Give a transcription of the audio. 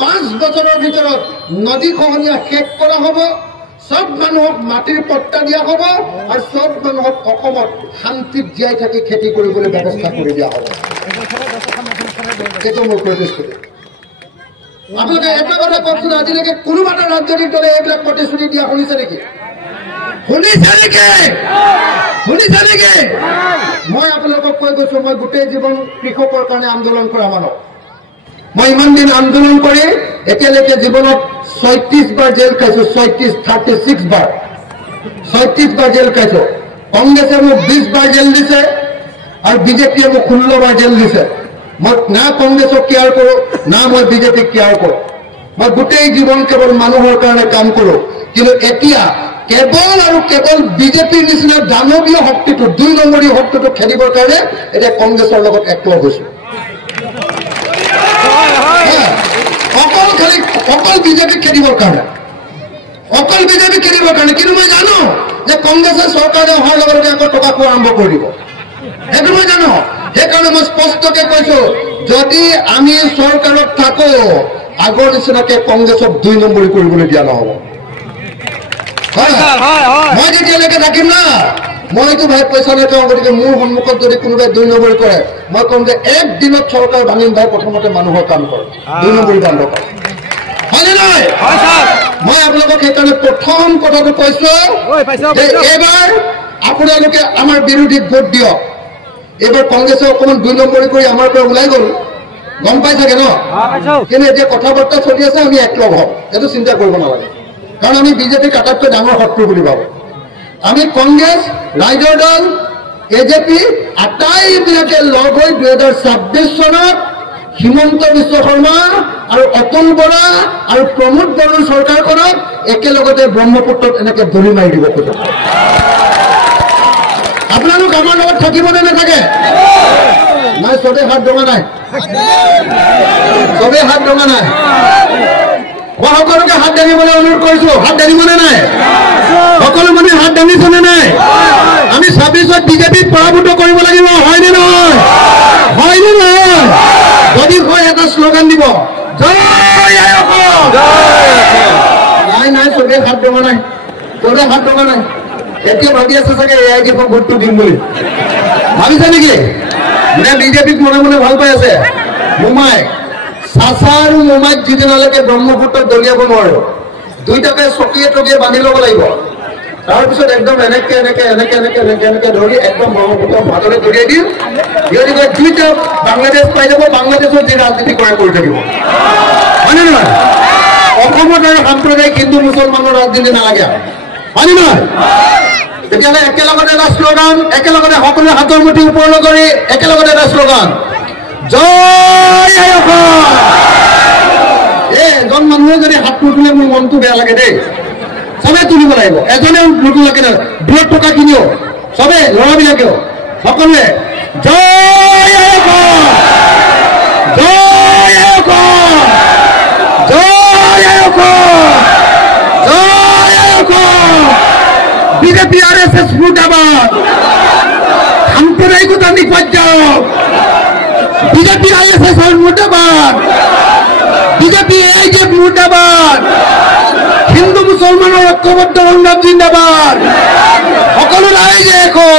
5 বছৰৰ ভিতৰত নদী খহনীয়া শেষ কৰা হ'ব, সব মানুহক মাটিৰ পট্টা দিয়া হ'ব আৰু সব মানুহক অসমত শান্তিত জীয়াই থাকি খেতি কৰিবলৈ ব্যৱস্থা কৰি দিয়া হ'ব। সেইটো মোৰ প্ৰতিশ্ৰুতি। আপোনালোকে এটা কথা কওকচোন, আজিলৈকে কোনোবা এটা ৰাজনৈতিক দলে এইবিলাক প্ৰতিশ্ৰুতি দিয়া শুনিছে নেকি? শুনিছে নেকি? মই আপোনালোকক কৈ গৈছো, মই গোটেই জীৱন কৃষকৰ কাৰণে আন্দোলন কৰা মানুহ। মই ইমান দিন আন্দোলন কৰি এতিয়ালৈকে জীৱনত 36 বাৰ জেল খাইছো। 36 বাৰ জেল খাইছো। কংগ্ৰেছে মোক 20 বাৰ জেল দিছে আৰু বিজেপিয়ে মোক 16 বাৰ জেল দিছে। মই না কংগ্ৰেছক কেয়াৰ কৰো, না মই বিজেপিক কেয়াৰ কৰো। মই গোটেই জীৱন কেৱল মানুহৰ কাৰণে কাম কৰো। কিন্তু এতিয়া কেৱল আৰু কেৱল বিজেপিৰ নিচিনা দানৱীয় শক্তিটো, 2 নম্বৰী শক্তিটো খেলিবৰ কাৰণে এতিয়া কংগ্ৰেছৰ লগত একলগ হৈছো। অকল বিজেপিক খেলিবৰ কাৰণে, কিন্তু মই জানো যে কংগ্ৰেছে চৰকাৰে অহাৰ লগে লগে আকৌ টকা খোৱা আৰম্ভ কৰি দিব। সেইটো মই জানো। সেইকাৰণে মই স্পষ্টকে কৈছো, যদি আমি চৰকাৰত থাকো, আগৰ নিচিনাকে কংগ্ৰেছক 2 নম্বৰী কৰিবলৈ দিয়া নহব। মই যেতিয়ালৈকে থাকিম না, মইতো ভাই পইচা নাপাওঁ। গতিকে মোৰ সন্মুখত যদি কোনোবাই 2 নম্বৰী কৰে, মই কম যে 1 দিনত চৰকাৰ ভাঙিম ভাই, প্ৰথমতে মানুহৰ কাম কৰে, 2 নম্বৰী বন্ধ কৰে। হয়নে নহয়? মই আপোনালোকক সেইকাৰণে প্ৰথম কথাটো কৈছো যে এইবাৰ আপোনালোকে আমাৰ বিৰোধীক ভোট দিয়ক। এইবাৰ কংগ্ৰেছে অকণমান 2 নম্বৰী কৰি আমাৰ পৰা ওলাই গ'ল, গম পাই চাগে ন? কিন্তু এতিয়া কথা বাৰ্তা চলি আছে, আমি একলগ হম, এইটো চিন্তা কৰিব নালাগে। কাৰণ আমি বিজেপিক আটাইতকৈ ডাঙৰ শত্ৰু বুলি ভাবো। আমি কংগ্ৰেছ, ৰাইজৰ দল, এজেপি আটাইবিলাকে লগ হৈ 2026 চনত হিমন্ত বিশ্ব শৰ্মা আৰু অতুল বৰা আৰু প্ৰমোদ বড়োৰ চৰকাৰখনক একেলগতে ব্ৰহ্মপুত্ৰত এনেকে ধৰি মাৰি দিব খোজো। আপোনালোক আমাৰ লগত থাকিবনে নাথাকে? নাই, চবে হাত ডঙা নাই, মই সকলোকে হাত দাঙিবলৈ অনুৰোধ কৰিছো। হাত দাঙিবনে নাই? সকলো মানুহে হাত দাঙিছেনে নাই? আমি 26ত বিজেপিক পৰাভূত কৰিব লাগিব, হয়নে নহয়? যদি হয় এটা শ্লোগান দিব, জয় অসম। নাই, চবে হাত ডঙা নাই, এতিয়া ভাবি আছে চাগে এআই ডি এফক ভোটটো দিম বুলি ভাবিছে নেকি? নে বিজেপিক মনে মনে ভাল পাই আছে? মোমাই চাচা আৰু মোমাইক যিদিনালৈকে ব্ৰহ্মপুত্ৰত দলিয়াব নোৱাৰো, দুইটাকে চকীয়ে টকীয়ে বান্ধি ল'ব লাগিব। তাৰপিছত একদম এনেকে ধৰি একদম ব্ৰহ্মপুত্ৰৰ মাজলৈ দলিয়াই দিম। সিহঁতি কয় দুইটা বাংলাদেশ পাই যাব, বাংলাদেশৰ যি ৰাজনীতি কৰে কৰি থাকিব, হয়নে নহয়? অসমত আৰু সাম্প্ৰদায়িক হিন্দু মুছলমানৰ ৰাজনীতি নালাগে, হয়নে নহয়? তেতিয়াহ'লে একেলগতে এটা শ্লোগান, একেলগতে সকলোৱে হাতৰ মুঠি ওপৰলৈ কৰি একেলগতে এটা শ্লোগান, জয় অসম। এজন মানুহে যদি হাত নুতুলে মোৰ মনটো বেয়া লাগে দেই। চবে তুলিব লাগিব, এজনে নুতুলাকে দূৰত থকা খিনিও, চবে ল'ৰাবিলাকেও, সকলোৱে জয় অসম, জয় অসম, জয় অসম, জয় অসম। বিজেপি RSS মুৰ্দাবাদ, সাম্প্ৰদায়িকতা নিপজ্য। বিজেপি ISS মুৰ্দাবাদ, বিজেপি AIDF মুৰ্দাবাদ, হিন্দু মুছলমানৰ ঐক্যবদ্ধ সংগ্ৰাম জিন্দাবাদ। সকলো ৰাইজে একো